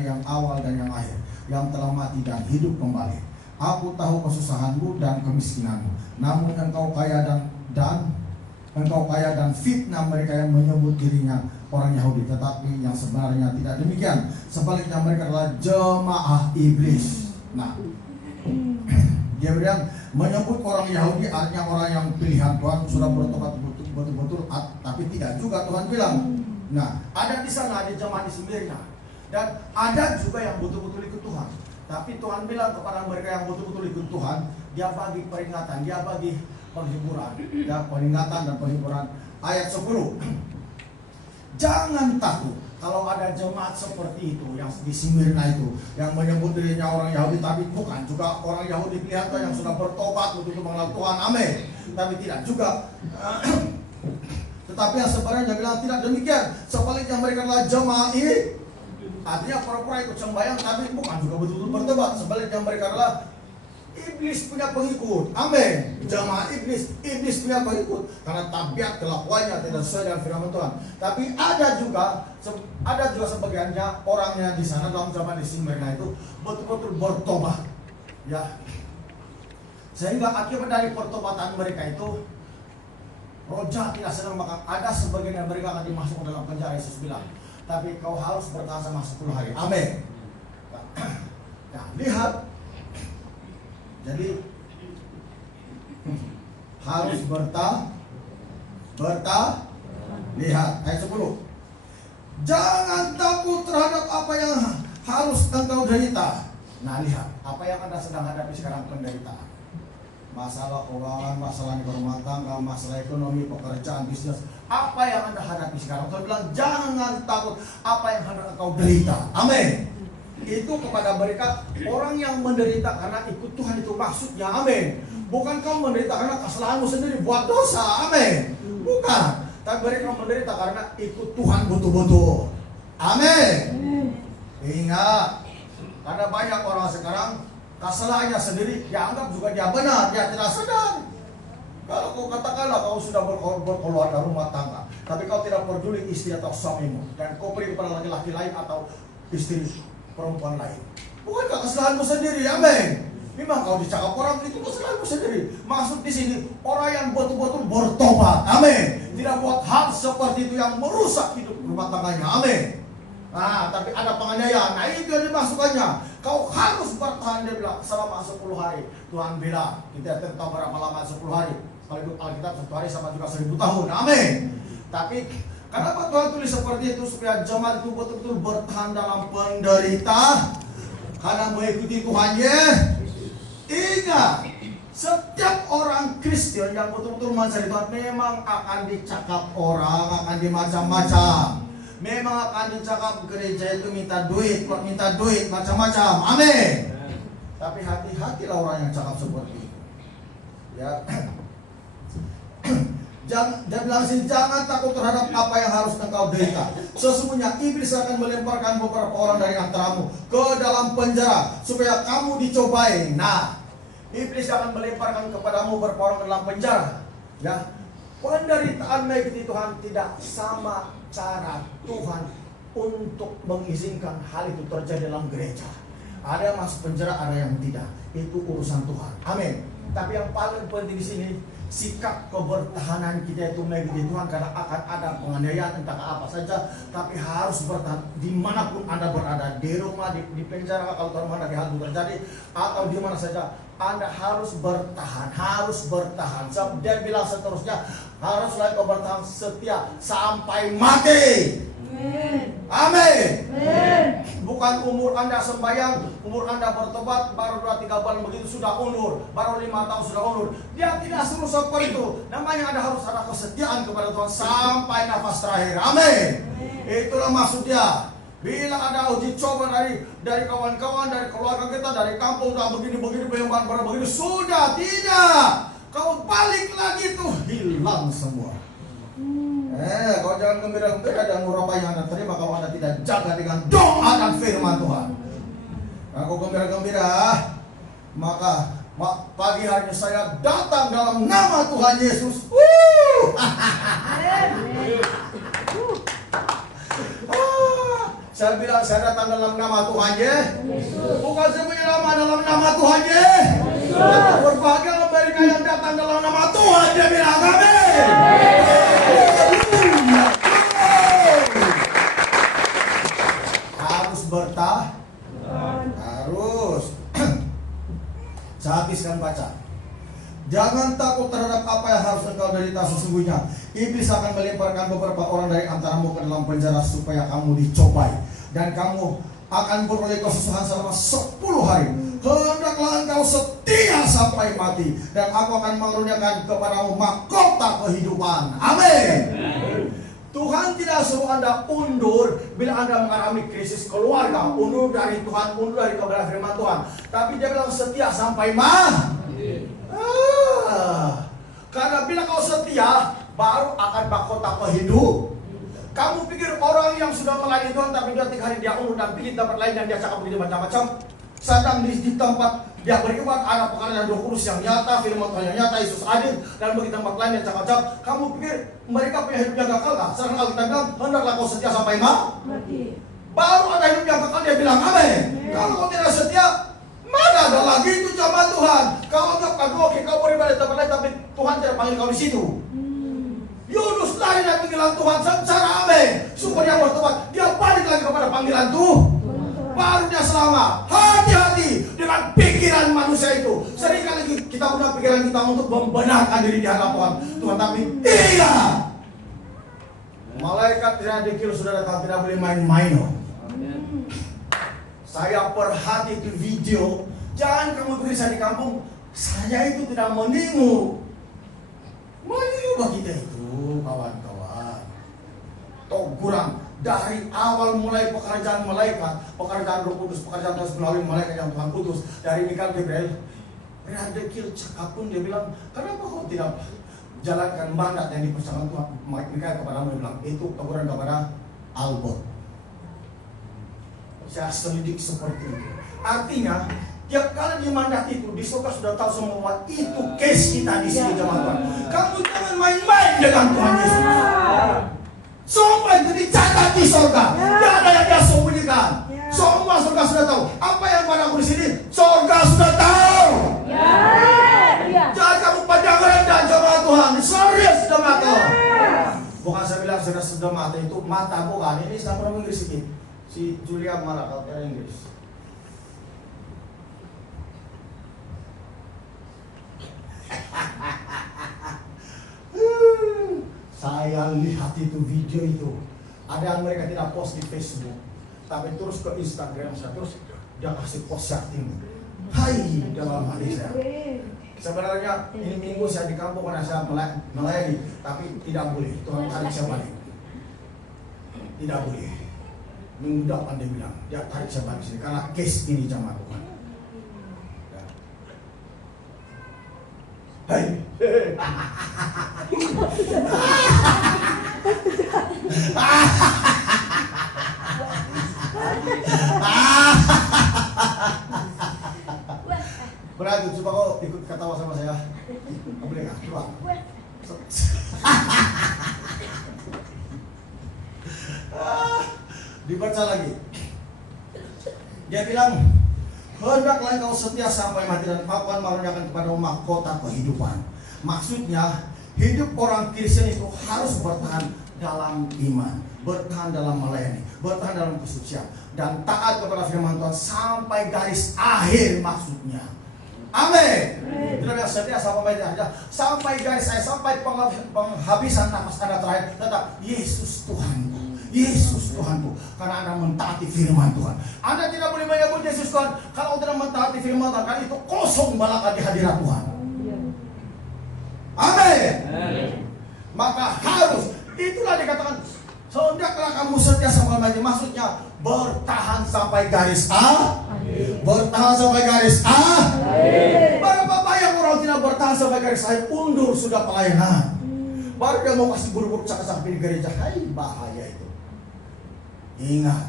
dari yang awal dan yang akhir, yang telah mati dan hidup kembali. Aku tahu kesusahanmu dan kemiskinanmu, namun engkau kaya dan fitnah mereka yang menyebut dirinya orang Yahudi, tetapi yang sebenarnya tidak demikian. Sebaliknya mereka adalah jemaah iblis. Nah, dia bilang menyebut orang Yahudi artinya orang yang pilihan Tuhan, sudah bertobat betul-betul, tapi tidak juga Tuhan bilang. Nah, ada di sana, ada jemaah di Smyrna, dan ada juga yang betul-betul ikut Tuhan. Tapi Tuhan bilang kepada mereka yang betul-betul ikut Tuhan, dia bagi peringatan, dia bagi penghiburan, ya, peringatan dan penghiburan. Ayat 10. Jangan takut kalau ada jemaat seperti itu yang di Smyrna itu, yang menyebut dirinya orang Yahudi tapi bukan juga orang Yahudi pilihan yang sudah bertobat untuk mengenal Tuhan. Amin. Tapi tidak juga. Tetapi yang sebenarnya bilang tidak demikian. Sebaliknya mereka adalah jemaah, artinya pura-pura ikut sembahyang tapi bukan juga betul-betul bertobat. Sebaliknya mereka adalah iblis punya pengikut. Amin. Jemaah iblis punya pengikut karena tabiat kelakuannya tidak sesuai dengan firman Tuhan. Tapi ada juga sebagiannya orangnya di sana dalam zaman di Smyrna itu betul-betul bertobat, ya. Sehingga akibat dari pertobatan mereka itu roh jahat tidak senang, maka ada sebagian dari mereka akan dimasukkan dalam penjara. Yesus bilang, tapi kau harus bertahan sama 10 hari. Amin. Nah, lihat. Jadi harus lihat ayat 10. Jangan takut terhadap apa yang harus engkau derita. Nah, lihat apa yang Anda sedang hadapi sekarang, penderitaan. Masalah keuangan, masalah di rumah tangga, masalah ekonomi, pekerjaan, bisnis. Apa yang Anda hadapi sekarang? Tuhan bilang jangan takut apa yang hendak engkau derita. Amin. Itu kepada mereka orang yang menderita karena ikut Tuhan itu maksudnya. Amin. Bukan kau menderita karena kesalahanmu sendiri buat dosa. Amin. Bukan. Tapi mereka menderita karena ikut Tuhan betul-betul. Amin. Ingat, ada banyak orang sekarang kesalahannya sendiri dianggap juga dia benar, dia tidak sadar. Kalau kau katakanlah kau sudah berkeluarga rumah tangga, tapi kau tidak peduli istri atau suamimu, dan kau pergi kepada laki-laki lain atau istri perempuan lain, bukankah kesalahanmu sendiri? Amin. Memang kau dicakap orang itu kesalahanmu sendiri. Maksud di sini orang yang betul-betul bertobat. Amin. Tidak buat hal seperti itu yang merusak hidup rumah tangganya. Amin. Nah, tapi ada penganiayaan. Nah, itu yang dimasukkannya. Kau harus bertahan, dia bilang, selama 10 hari. Tuhan bilang, kita tahu berapa lama 10 hari. Kalau itu Alkitab 1 hari sama juga 1000 tahun. Amin. Tapi kenapa Tuhan tulis seperti itu? Supaya jemaat itu betul-betul bertahan dalam penderita karena mengikuti Tuhannya. Ingat, setiap orang Kristen yang betul-betul mencari Tuhan memang akan dicakap orang, akan dimacam-macam. Memang akan dicakap gereja itu minta duit, macam-macam. Amin. Tapi hati-hatilah orang yang cakap seperti itu. Ya. Dia bilang sih, jangan takut terhadap apa yang harus engkau derita. Sesungguhnya iblis akan melemparkan beberapa orang dari antaramu ke dalam penjara supaya kamu dicobai. Nah, iblis akan melemparkan kepadamu beberapa orang ke dalam penjara. Ya, penderitaan mengikuti Tuhan tidak sama cara Tuhan untuk mengizinkan hal itu terjadi dalam gereja. Ada yang masuk penjara, ada yang tidak. Itu urusan Tuhan. Amin. Tapi yang paling penting di sini, sikap kebertahanan kita itu mengikuti Tuhan, karena akan ada penganiayaan entah apa saja, tapi harus bertahan dimanapun Anda berada, di rumah, di penjara kalau Tuhan mana hal itu terjadi, atau di mana saja Anda harus bertahan, Dia bilang seterusnya, haruslah kau bertahan setia sampai mati. Amin. Bukan umur Anda sembahyang, umur Anda bertobat, baru 2-3 bulan begitu sudah undur, baru 5 tahun sudah undur. Dia tidak suruh seperti itu. Namanya Anda harus ada kesetiaan kepada Tuhan sampai nafas terakhir. Amin. Itulah maksudnya. Bila ada uji coba dari kawan-kawan, dari keluarga kita, dari kampung, sudah begini-begini, bayang-bayang begini, sudah tidak. Kau balik lagi tuh, hilang semua. Kau jangan gembira-gembira dan murah yang Anda terima kalau Anda tidak jaga dengan doa dan firman Tuhan. Kalau kau gembira-gembira, maka pagi hari saya datang dalam nama Tuhan Yesus. Saya bilang saya datang dalam nama Tuhan ya. Bukan saya punya nama dalam nama Tuhan ya. Berbahagia mereka yang datang dalam nama Tuhan. Dia bilang amin. Harus bertahan. Harus. Saya habiskan baca. Jangan takut terhadap apa yang harus engkau derita sesungguhnya. Iblis akan melemparkan beberapa orang dari antaramu ke dalam penjara supaya kamu dicobai. Dan kamu akan beroleh kesusahan selama 10 hari. Hendaklah engkau setia sampai mati. Dan aku akan mengaruniakan kepadamu mahkota kehidupan. Amin. Tuhan tidak suruh Anda undur bila Anda mengalami krisis keluarga. Undur dari Tuhan, undur dari kebenaran firman Tuhan. Tapi dia bilang setia sampai mati. Karena bila kau setia, baru akan mahkota kehidupan. Kamu pikir orang yang sudah melayani Tuhan tapi 2-3 hari dia undur dan pilih tempat lain dan dia cakap begini macam-macam, sedang di tempat dia beriman ada pekerjaan Roh Kudus yang nyata, firman Tuhan yang nyata, Yesus hadir, dan bagi tempat lain yang cakap-cakap, kamu pikir mereka punya hidup yang kekal kah? Sedangkan Alkitab bilang, hendaklah kau setia sampai mati. Baru ada hidup yang kekal, dia bilang amin. Kalau kau tidak setia, mana ada lagi itu jamaah Tuhan. Kalau enggak kau oke, kau beribadah di tempat lain tapi Tuhan tidak panggil kau di situ. Yunus lari dari panggilan Tuhan secara amin supaya dia bertobat. Dia balik lagi kepada panggilan Tuhan. Baru dia selamat. Hati-hati dengan pikiran manusia itu. Seringkali kita punya pikiran kita untuk membenarkan diri di hadapan Tuhan, tapi tidak. Malaikat tidak dikira sudah datang, tidak boleh main-main. Saya perhati di video. Jangan kamu pikir saya di kampung, saya itu tidak meningu. Meningu bagi kita itu. Kawan-kawan, kurang dari awal mulai pekerjaan malaikat, pekerjaan Roh Kudus, pekerjaan Tuhan melalui malaikat yang Tuhan putus dari Mikael Gabriel. Dekil cakap pun dia bilang, kenapa kau tidak jalankan mandat yang dipersangkan Tuhan Mikael kepadamu? Dia bilang itu teguran kepada Albert. Saya selidik seperti itu. Artinya tiap kali di mandat itu di surga sudah tahu semua itu case kita di sini jemaat Tuhan. Kamu jangan main-main dengan Tuhan Yesus. Semua itu dicatat di surga. Tidak ada yang dia sembunyikan. Semua surga sudah tahu. Apa yang padaku di sini, surga sudah tahu. Jangan kamu pandang rendah jemaat Tuhan. Serius jemaat Tuhan. Bukan saya bilang sudah mata itu mata bukan. Ini saya pernah Inggris sedikit. Si Julia marah kalau tidak Inggris. Saya lihat itu video itu. Ada yang mereka tidak post di Facebook, tapi terus ke Instagram saya, terus dia kasih post setting. Hai dalam hati saya. Sebenarnya ini minggu saya di kampung karena saya melayani, tapi tidak boleh. Tuhan tarik saya balik. Tidak boleh. Minggu depan dia bilang, dia tarik saya balik sini karena case ini jamaah Tuhan. Hai. Berarti coba kau ikut ketawa sama saya. Boleh nggak? Coba. Dibaca lagi. Dia bilang, hendaklah engkau setia sampai mati dan aku akan mengaruniakan kepada mahkota kehidupan. Maksudnya, hidup orang Kristen itu harus bertahan dalam iman, bertahan dalam melayani, bertahan dalam kesucian, dan taat kepada firman Tuhan sampai garis akhir maksudnya. Amin. Tidak setia sampai garis akhir, sampai penghabisan nafas Anda terakhir, tetap Yesus Tuhanku. Yesus Tuhanku, karena Anda mentaati firman Tuhan. Anda tidak boleh menyebut Yesus Tuhan kalau tidak mentaati firman Tuhan, karena itu kosong belaka di hadirat Tuhan. Amin. Maka harus, itulah dikatakan, hendaklah kamu setia sampai mati. Maksudnya bertahan sampai garis akhir. Bertahan sampai garis akhir. Berapa banyak orang tidak bertahan sampai garis akhir, undur sudah pelayanan. Baru dia mau kasih buru-buru cakap-cakap di gereja. Hai, bahaya itu. Ingat.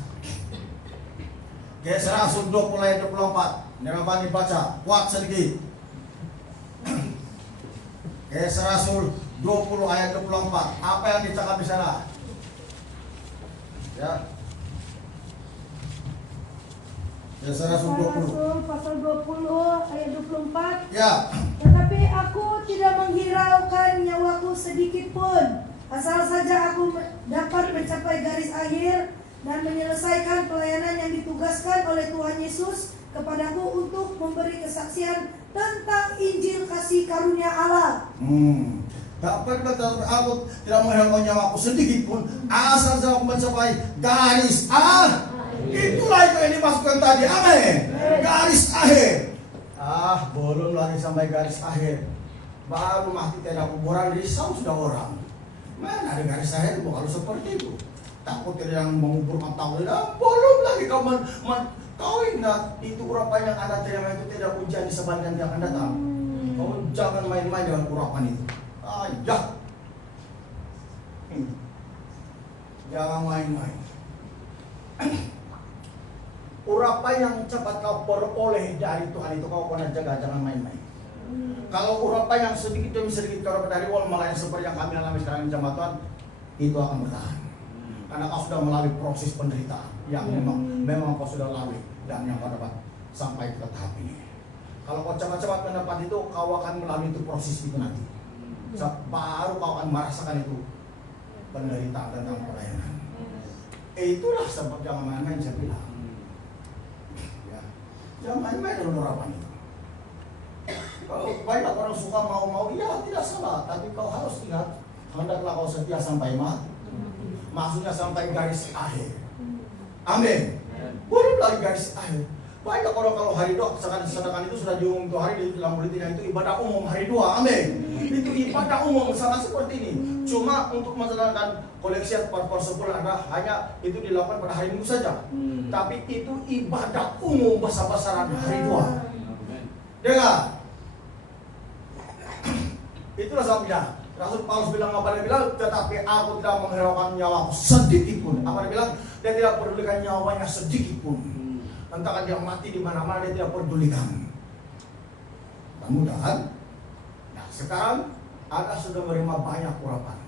Kisah Rasul 20 ayat 24. Jangan panik baca, kuat sedikit. Kisah Rasul 20 ayat 24. Apa yang dicakap di sana? Ya. Kisah Rasul 20. Pasal 20 ayat 24. Ya. Tetapi aku tidak menghiraukan nyawaku sedikit pun, asal saja aku dapat mencapai garis akhir dan menyelesaikan pelayanan yang ditugaskan oleh Tuhan Yesus kepadaku untuk memberi kesaksian tentang Injil kasih karunia Allah. Dapat kata aku tidak menghiraukan nyawaku sedikit pun, asal saja aku mencapai garis akhir. Itulah itu yang dimasukkan tadi. Amin. Garis akhir. Belum lagi sampai garis akhir. Baru mati tidak kuburan, risau sudah orang. Mana ada garis akhir kalau seperti itu? Takut tidak yang mengubur mata tidak. Belum lagi kau ingat itu urapan yang Anda terima itu tidak ujian di sepanjang yang akan datang. Kau jangan main-main dengan urapan itu. Jangan main-main. Urapan yang cepat kau peroleh dari Tuhan itu kau kena jaga, jangan main-main. Kalau urapan yang sedikit demi sedikit kau dapat dari Allah, malah yang seperti yang kami alami sekarang di jemaat Tuhan, itu akan bertahan. Karena kau sudah melalui proses penderitaan yang memang kau sudah lalui dan yang kau dapat sampai ke tahap ini. Kalau kau cepat-cepat mendapat itu, kau akan melalui itu proses itu nanti. Baru kau akan merasakan itu penderitaan tentang pelayanan. Itulah sebab jangan main-main saya bilang. Jangan main-main dengan urapan itu. Kalau banyak orang suka mau-mau, ya tidak salah. Tapi kau harus ingat, hendaklah kau setia sampai mati. Maksudnya sampai garis akhir. Amin. Belum lagi garis akhir. Banyak orang kalau hari doa, sedangkan itu sudah diumum itu hari di dalam politik itu ibadah umum hari doa. Amin. Itu ibadah umum sama seperti ini. Cuma untuk melaksanakan koleksi per 10 ada hanya itu dilakukan pada hari Minggu saja. Tapi itu ibadah umum besar-besaran hari doa. Dengar. Itulah sebabnya Rasul Paulus bilang apa dia bilang, tetapi aku tidak menghiraukan nyawaku sedikit pun. Apa dia bilang? Dia tidak pedulikan nyawanya sedikit pun. Entah dia mati di mana-mana dia tidak pedulikan. Mudah-mudahan. Nah sekarang Anda sudah menerima banyak urapan.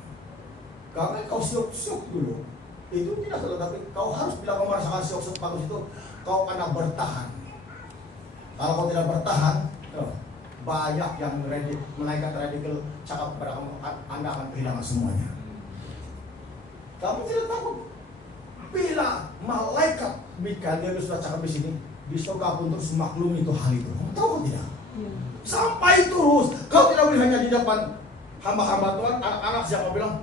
Karena kau syok-syok dulu. Itu tidak salah, tapi kau harus bila kau merasakan syok-syok bagus itu, kau akan bertahan. Kalau kau tidak bertahan, banyak yang malaikat radikal cakap kepada kamu, Anda akan kehilangan semuanya. Kamu tidak takut bila malaikat Mikael dia sudah cakap di sini, di surga pun terus maklumi itu hal itu. Kamu tahu tidak? Sampai terus, kau tidak boleh hanya di depan hamba-hamba Tuhan, anak-anak siapa bilang,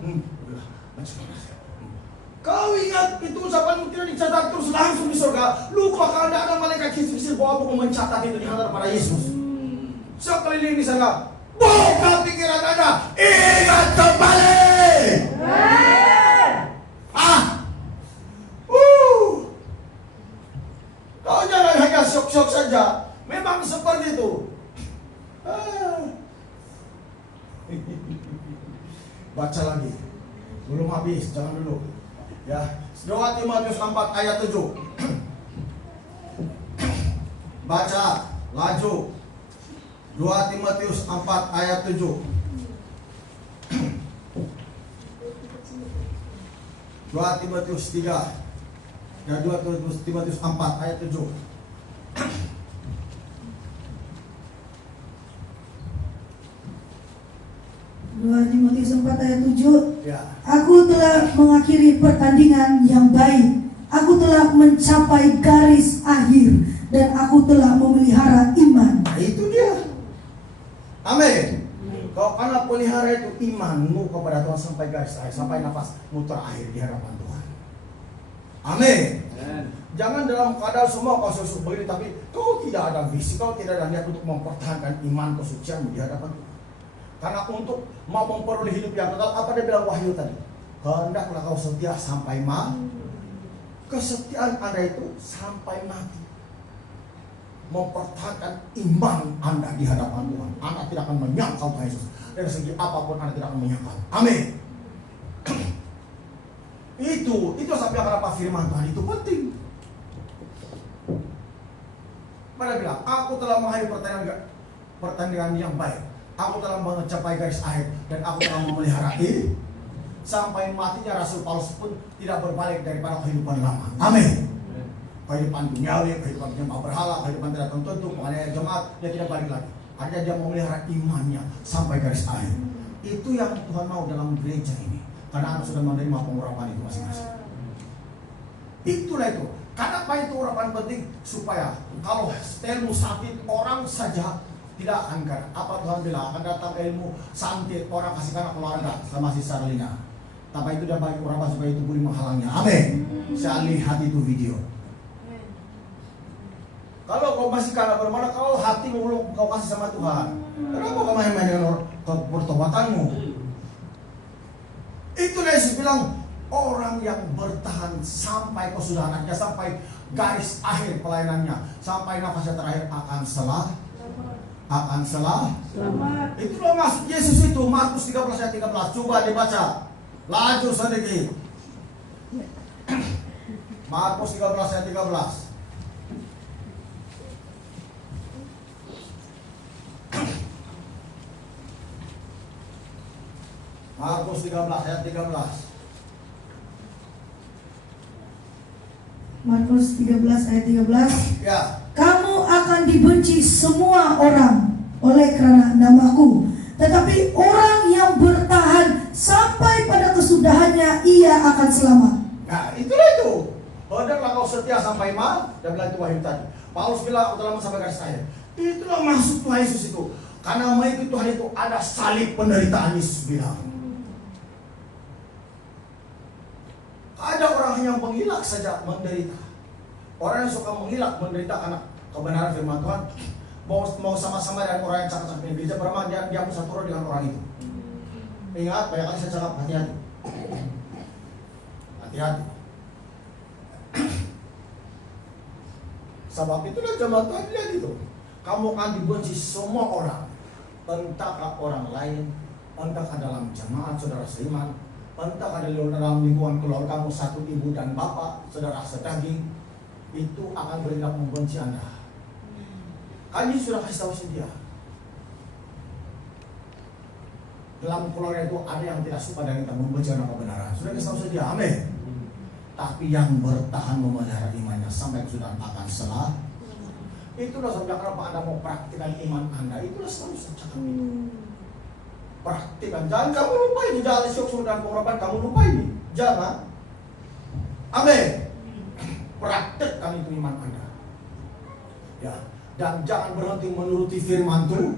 kau ingat itu ucapanmu tidak dicatat terus langsung di surga. Lupa kalau ada malaikat kecil-kecil bawa buku mencatat itu di hadapan pada Yesus. Sekeliling di sana, buka pikiran Anda, ingat kembali. Kau jangan hanya syok-syok saja. Memang seperti itu. Baca lagi. Belum habis, jangan dulu. Ya, 2 Timotius 4 ayat 7. Baca, laju. 2 Timotius 4 ayat 7. 2 Timotius 3 dan 2 Timotius 4 ayat 7. 2 Timotius 4 ayat 7. Ya. Aku telah mengakhiri pertandingan yang baik. Aku telah mencapai garis akhir dan aku telah memelihara iman. Nah, itu dia. Amin. Kau karena pelihara itu imanmu kepada Tuhan sampai garis akhir, sampai nafasmu terakhir di hadapan Tuhan. Amin. Jangan dalam keadaan semua kau susuk begini, tapi kau tidak ada visi, kau tidak ada niat untuk mempertahankan iman kesucianmu di hadapan Tuhan. Karena untuk mau memperoleh hidup yang kekal, apa dia bilang Wahyu tadi? Hendaklah kau setia sampai mati. Kesetiaan Anda itu sampai mati. Mempertahankan iman Anda di hadapan Tuhan. Anda tidak akan menyangkal Tuhan Yesus. Dari segi apapun Anda tidak akan menyangkal. Amin. Itu sampai kenapa firman Tuhan itu penting. Pada bilang, aku telah mengakhiri pertandingan yang baik. Aku telah mencapai garis akhir dan aku telah memelihara sampai matinya Rasul Paulus pun tidak berbalik daripada kehidupan lama. Amin. kehidupan duniawi, kehidupan penyembah berhala, kehidupan tidak tertentu, penganiayaan jemaat, dia tidak balik lagi. Artinya dia memelihara imannya sampai garis akhir. Itu yang Tuhan mau dalam gereja ini. Karena Anda sudah menerima pengurapan itu masing-masing. Itulah itu. Kenapa itu urapan penting? Supaya kalau ilmu sakit orang saja tidak akan kena. Apa Tuhan bilang? Akan datang ilmu santit orang kasihkan keluarga selama sisa telinga. Tanpa itu dia bagi urapan supaya itu boleh menghalangnya. Amin. Saya lihat itu video. Kalau kau masih kalah bermana, kalau hatimu belum kau kasih sama Tuhan, kenapa kau main-main dengan pertobatanmu? Itulah yang saya bilang, orang yang bertahan sampai kesudahannya, sampai garis akhir pelayanannya, sampai nafasnya terakhir akan selamat. Itulah maksud Yesus itu. Markus 13 ayat 13. Coba dibaca. Laju sedikit. Markus 13 ayat 13. Markus 13 ayat 13. Markus 13 ayat 13. Ya. Kamu akan dibenci semua orang oleh karena namaku, tetapi orang yang bertahan sampai pada kesudahannya, ia akan selamat. Nah, itulah itu. Hendaklah kau setia sampai mal. Dan bilang itu Wahyu tadi. Paulus bilang dalam sampai garis akhir. Itulah maksud Tuhan Yesus itu. Karena mengikut Tuhan itu ada salib penderitaan. Yesus bilang. Ada orang yang menghilak saja menderita. Orang yang suka menghilak menderita karena kebenaran firman Tuhan. Mau sama-sama dengan orang yang cakap-cakap di gereja, berapa dia bisa turun dengan orang itu. Ingat, banyak kali saya cakap, hati-hati. Hati-hati. Sebab itulah jemaat Tuhan lihat itu. Kamu akan dibenci semua orang. Entahkah orang lain, entahkah dalam jemaat saudara seiman, entahkah dalam lingkungan keluargamu, satu ibu dan bapak, saudara sedaging, itu akan bertindak membenci Anda. Kami sudah kasih tahu dia. Dalam keluarga itu ada yang tidak suka dan kita membenci anak kebenaran. Sudah kasih tahu dia, amin. Tapi yang bertahan memelihara imannya sampai kesudahan akan selamat. Itulah sebabnya kenapa Anda mau praktikkan iman Anda. Itulah selalu saya cakap itu. Praktikkan. Jangan kamu lupa ini. Jangan syukur dan pengurapan kamu lupa ini. Jangan. Amin. Praktikkan itu iman Anda. Ya. Dan jangan berhenti menuruti firman Tuhan.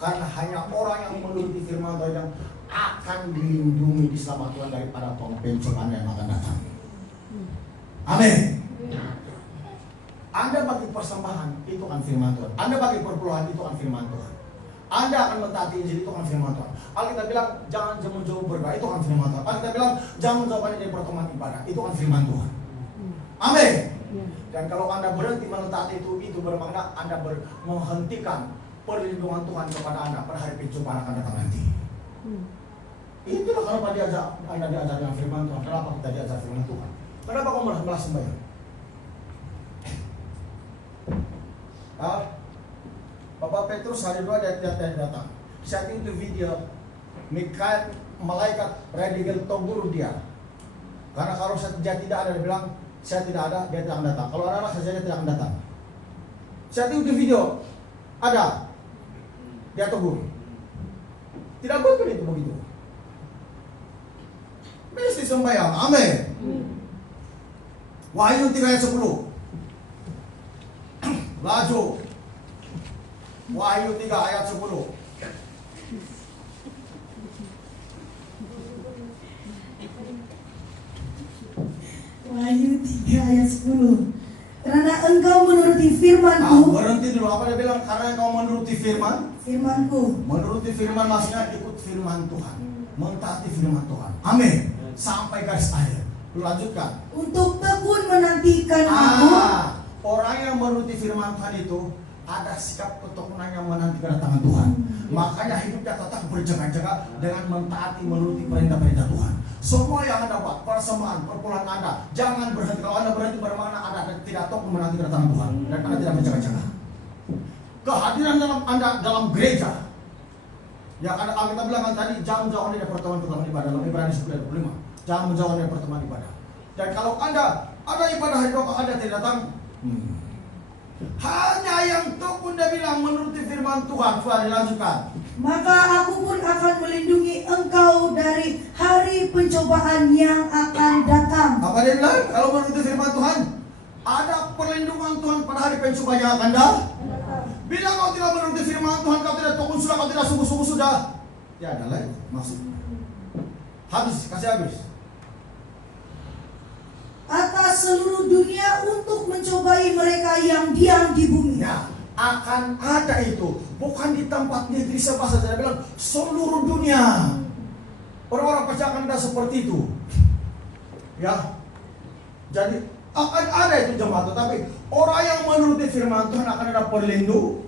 Karena hanya orang yang menuruti firman Tuhan yang akan dilindungi, diselamatkan daripada pengpencokan yang akan datang. Amin. Anda bagi persembahan, itu kan firman Tuhan. Anda bagi perpuluhan, itu kan firman Tuhan. Anda akan mentaati Injil, itu kan firman Tuhan. Alkitab bilang jangan jauh-jauh berdoa, itu kan firman Tuhan. Alkitab bilang jangan jauh-jauh dari pertemuan ibadah, itu kan firman Tuhan. Amin. Dan kalau Anda berhenti mentaati itu bermakna Anda menghentikan perlindungan Tuhan kepada Anda pada hari pencobaan akan datang nanti. Itulah kenapa Anda diajar dengan firman Tuhan. Kenapa kita diajar firman Tuhan? Kenapa kau malah sembahyang? Bapak Petrus hari 2 dia datang. Saat itu video Mikael malaikat Radigel Toguru dia. Karena kalau dia tidak ada, dia bilang saya tidak ada, dia tidak akan datang. Kalau anak saya tidak akan datang. Saat itu video ada, dia tegur. Tidak betul itu begitu. Mesti sembahyang, amin. Wahyu 3 ayat 10. Laju. Wahyu 3 ayat 10. Wahyu 3 ayat 10. Karena engkau menuruti firman-Ku. Berhenti dulu, apa dia bilang? Karena engkau menuruti firman-Ku. Menuruti firman maksudnya ikut firman Tuhan, mentaati firman Tuhan. Amin. Sampai garis akhir. Lanjutkan. Untuk tekun menantikan Aku. Orang yang menuruti firman Tuhan itu ada sikap ketekunan yang menanti kedatangan Tuhan. Makanya hidupnya tetap berjaga-jaga dengan mentaati menuruti perintah-perintah Tuhan. Semua yang Anda buat, persembahan, perpuluhan Anda, jangan berhenti. Kalau Anda berhenti bermakna Anda tidak tahu menanti kedatangan Tuhan dan Anda tidak berjaga-jaga. Kehadiran Anda dalam gereja, ya karena kita bilang tadi, jangan menjauhkan dari pertemuan ibadah dalam Ibrani 10:25. Jangan menjauhkan dari pertemuan ibadah. Dan kalau Anda Ada ibadah hari rokok, ada tidak datang. Hanya yang tekun dia bilang menuruti firman Tuhan. Tuhan dilanjutkan. Maka aku pun akan melindungi engkau dari hari pencobaan yang akan datang. Apa dia bilang? Kalau menuruti firman Tuhan, ada perlindungan Tuhan pada hari pencobaan yang akan datang. Bila kau tidak menuruti firman Tuhan, kau tidak tekun sudah, kau tidak sungguh-sungguh sudah, ya ada lagi maksud. Habis, kasih habis. Atas seluruh dunia untuk mencobai mereka yang diam di bumi. Ya, akan ada itu. Bukan di tempat negeri sebelah saja. Dia bilang seluruh dunia. Orang-orang pasti akan ada seperti itu. Ya. Jadi akan ada itu jemaat. Tapi orang yang menuruti firman Tuhan akan ada perlindung.